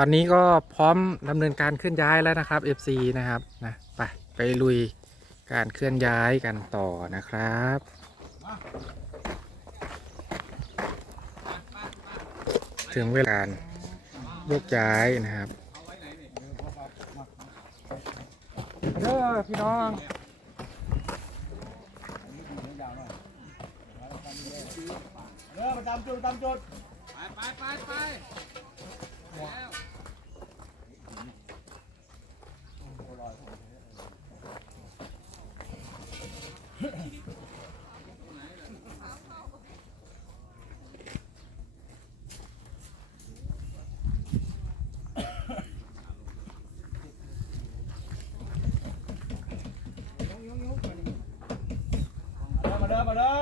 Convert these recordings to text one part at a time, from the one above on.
ตอนนี้ก็พร้อมดำเนินการเคลื่อนย้ายแล้วนะครับ FC นะครับนะไปไปลุยการเคลื่อนย้ายกันต่อนะครับถึงเวลาการยกย้ายนะครับเด้อพี่น้องเออประจำจุดประจำจุด ไปไปไปแล้ เด้อมาเด้อ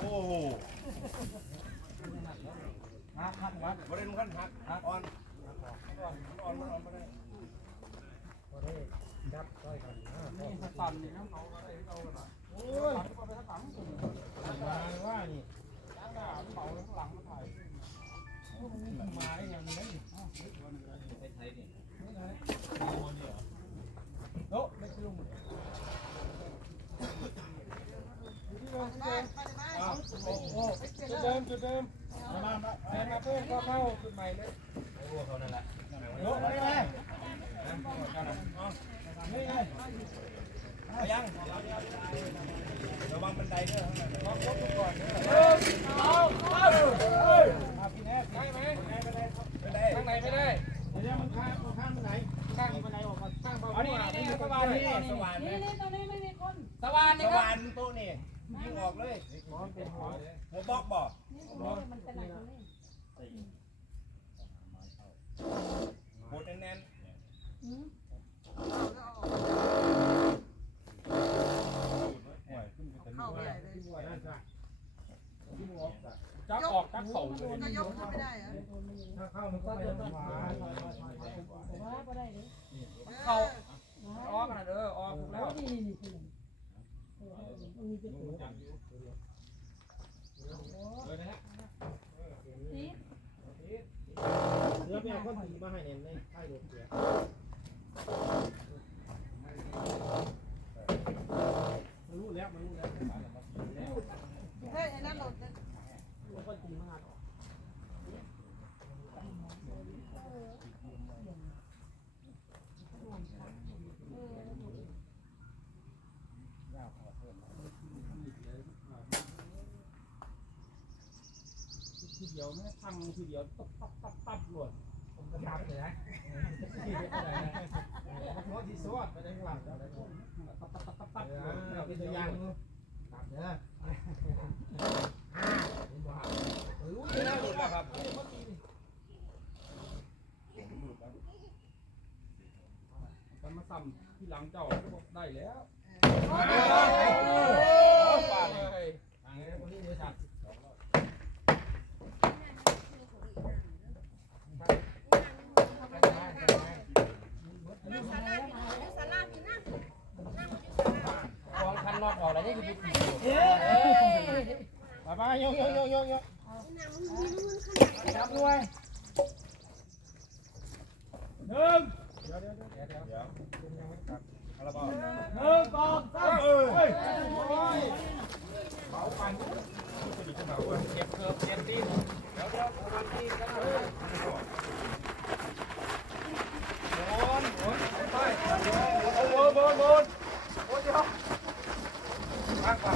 โอ้โหหักหักวัดบริเวณขั้นหักหักอ่อนอ่อนอ่อนมันอ่อนมาได้สั่นนี่น้ำเขาอะไรเขาอะไรโอ้ยมาว่านี่จ้างด่าเป่าข้างหลังมาถ่ายมาได้ยังไงโน้ไม่คือลุงโอ้โหจุดเดิมจุดเดิมมามามาเดินมาเพิ่มก็เข้าจุดใหม่เลยโอ้เขา นั่นแหละโน้มาได้ไหมนี่ได้ล็อกตัวหนึ่งสองสามสามีแนบได้ไหมไดบันไดข้างในไม่ได้เดี๋ยวมันข้ามมันข้ามไปไหนข้างบนไดออกมาข้างบาอ๋อนี่นี่สว่านนี่สว่านนี่นี่ตรงนี้ไม่มีคนสว่านนี่ครับว่านโต๊ะนี่ยิงออกเลยหัวบล็อกบ่นี่ตรงนี้มันเป็นอะไรตรงนี้ หมดแน่นอืมเข้าไปไหนเลยจับออกจับเข่าเลยก็ยกขึ้นไม่ได้เหรอถ้าเข้ามันก็ไปทางขวาว่าก็ได้เลยเข่าออกนะเด้อออกถูกแล้ว นี่นี่นี่คือมีจะถูกนี่ เสือไปเอาข้อถีมาให้เน้นในใต้รถเสือมันรู้แล้วมันรู้แล้วเฮ้ยไอ้นั่นหล่นนะทีเดียวไม่ทำทีเดียวตับตับตับตับหลด ผมก็ตามเลยนะมันหัวที่สวดไปได้หลังแล้วตับตับตับตับตับเอาเป็นตัวอย่างตามเด้อเออไม่น่าหลุดแล้วครับมันมาซ้ำที่หลังเจ้าได้แล้วกอง นอกออกอะไปยกยกยกยกยกจับด้วยหนึ่งเดี๋ยวเดี๋ยวเดี๋ยวเดี๋ยวยังไม่ตัดอะไรบ้างหนึ่งสองสามเฮ้ยเบาปันเก็บเกือบเก็บตีนเดี๋ยวเดี๋ยวปันตีนกันเลยบนบนไปบนบนบนบนเดี๋ยว มากกว่าเดี๋ยวเดี๋ยวเดี๋ยวเดี๋ยวเดี๋ยวคนแดงกันโอ้ยเดี๋ยวมาดิสามจังหวะสามจังหวะสอง แป๊บ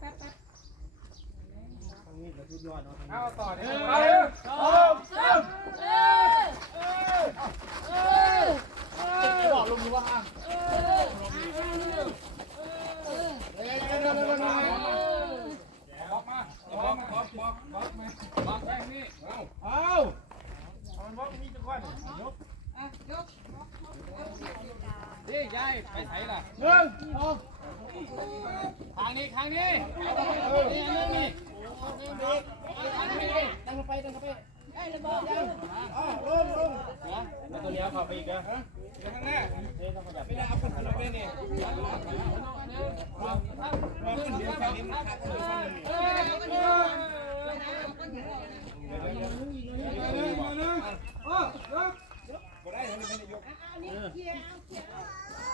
แป๊บแป๊บเอาต่อเนี่ย เอาเลยสองสาม เออเออเออเออ บอกลุงดูว่าห้าม เออเออ เดี๋ยวเดี๋ยวเดี๋ยวเดี๋ยวเดี๋ยว บล็อกมาบล็อกบล็อกบล็อกบล็อกมาบล็อกแท่งนี่เอา เอามันบอกมีจังหวะยก อะยก ดิ ยายไปไหนล่ะหนึ่งสองทางนี้ทางนี้นี่นี่นี่ทางนี้ดังไปดังไปตัวเลี้ยวเข้าไปอีกนะข้างหน้าไม่ได้เอาคนขับรถได้เนี่ยมองขึ้นเดี๋ยวฝั่งนี้มันขัดเลย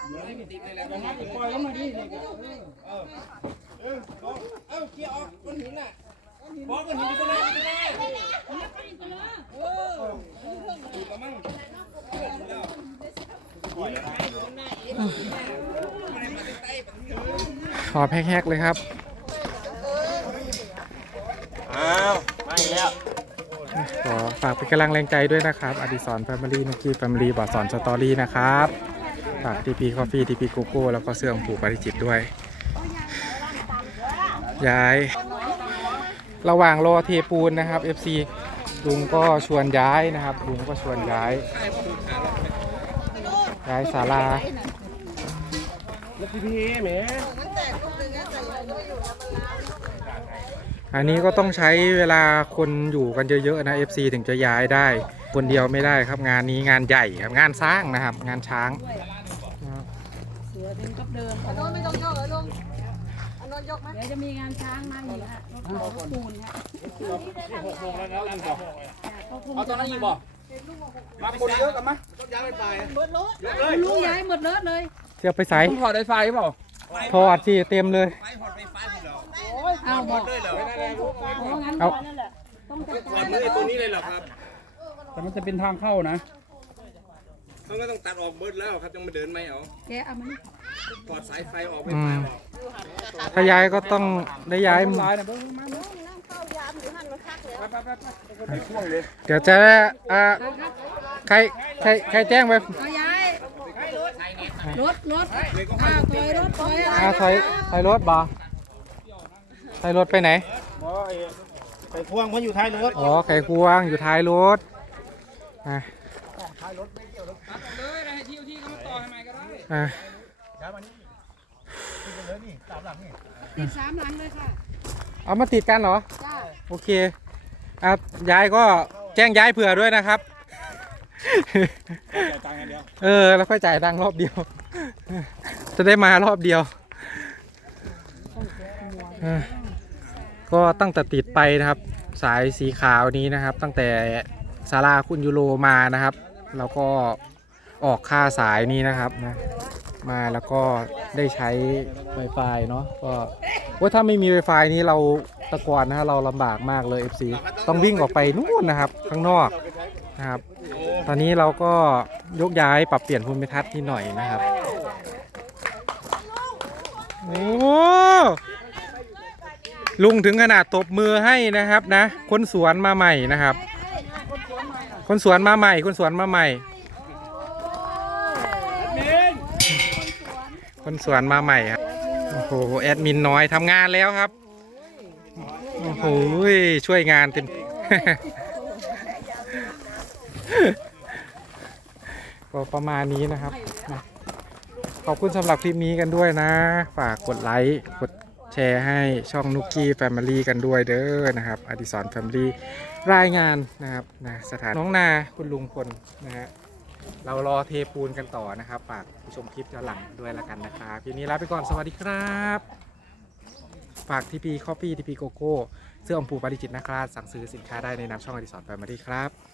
ฝั่งนี้ขอแฮกๆเลยครับ อ้าวมาอีกแล้ว ขอฝากเป็นกำลังแรงใจด้วยนะครับ อดิสรแฟมิลี่นุกกี้แฟมิลี่บอดสอนสตอรี่นะครับ ฝากทีพีคอฟฟี่ทีพีโกโก้แล้วก็เสื้อของปู่ปาริจิตด้วย ย้าย ระหว่างรอเทปูนนะครับ FC ลุงก็ชวนย้ายนะครับ ลุงก็ชวนย้าย ย้ายศาลาแล้วพี่พี่แหมมันแตกลูกนึงนะแต่ยังไม่อยู่นะมันล้างอันนี้ก็ต้องใช้เวลาคนอยู่กันเยอะๆนะ FC ถึงจะย้ายได้ คนเดียวไม่ได้ครับงานนี้งานใหญ่ครับงานสร้างนะครับ งานช้างนะครับ เสือถึงกับเดินอันโน้นไม่ต้องยกเหรอลุงอันโน้นยกไหมเดี๋ยวจะมีงานช้างมาอีกฮะรถขอปูนฮะหกโมงแล้วนะอันบอกก็คงเอาตอนนั้นอีกบอกมาคนเยอะกันมั้ยต้นยางไม่ไปเยอะเลยลุงย้ายหมดเลยเลยเสียบไปใส่ต้องถอดไฟไฟเปล่าถอดสิเต็มเลยไฟหอดไฟฟ้าเหรอเอาบอกเลยเหรอไม่ได้ลูกเพราะงั้นเอาก่อนนั่นแหละต้องจัดถอการดมือตัวนี้เลยเหรอครับแต่มันจะเป็นทางเข้านะ เขาก็ต้องตัดออกเบิดแล้วครับยังมาเดินไม่เอาแกเอามันถอดสายไฟออกไฟอืฟ้ามออกถ้าย้ายก็ต้องได้ย้ายลายนะเบิ้งมาเดี๋ยวจะอ่าใครใครใครแจ้งไปเอาย้ายรถรถอ่าถอยรถถอยอะไรอ่าถอยถอยรถบอถอยรถไปไหนไฟพ่วงมันอยู่ท้ายรถอ๋อไขควงอยู่ท้ายรถอะเลยนะให้ที่ที่เขามาต่อให้ใหม่ ก็ได้อะติดสามหลังเลยค่ะ เอามาติดกันเหรอ จ้า โอเคอะย้ายก็แจ้งย้ายเผื่อด้วยนะครับ จ่ายตังค์อย่างเดียวเออ แล้วค่อยจ่ายตังค์รอบเดียว จะได้มารอบเดียวเออก็ตั้งแต่ติดไปนะครับ สายสีขาวนี้นะครับ ตั้งแต่ศาลาคุณยูโรมานะครับเราก็ ออกค่าสายนี้นะครับนะมาแล้วก็ได้ใช้ Wi-Fi เนาะก็ว่าถ้าไม่มี Wi-Fi นี้เราตะกอนนะฮะเราลำบากมากเลย FC ต้องวิ่งออกไปนู่นนะครับ ข้างนอกนะครับ ตอนนี้เราก็ยกย้ายปรับเปลี่ยนภูมิทัศน์นิดหน่อยนะครับโอ้ลุงถึงขนาดตบมือให้นะครับนะ คนสวนมาใหม่นะครับ คนสวนมาใหม่ คนสวนมาใหม่ คนสวนมาใหม่ครับโอ้โหแอดมินน้อยทำงานแล้วครับโอ้โหช่วยงานเต็มก็ประมาณนี้นะครับขอบคุณสำหรับคลิปนี้กันด้วยนะ ฝากกดไลค์กดแชร์ให้ช่องนุกกี้แฟมิลี่กันด้วยเด้อนะครับอดิสรแฟมิลี่รายงานนะครับนะสถานน้องนาคุณลุงพลนะฮะ เรารอเทปูนกันต่อนะครับฝากผู้ชมคลิปย้อนหลังด้วยละกันนะครับทีนี้ลาไปก่อนสวัสดีครับฝากทีพีคอฟฟี่ทีพีโกโก้เสื้ออมพูปาริจิตนะครับสั่งซื้อสินค้าได้ในนามช่องอดิสรแฟมิลี่ครับ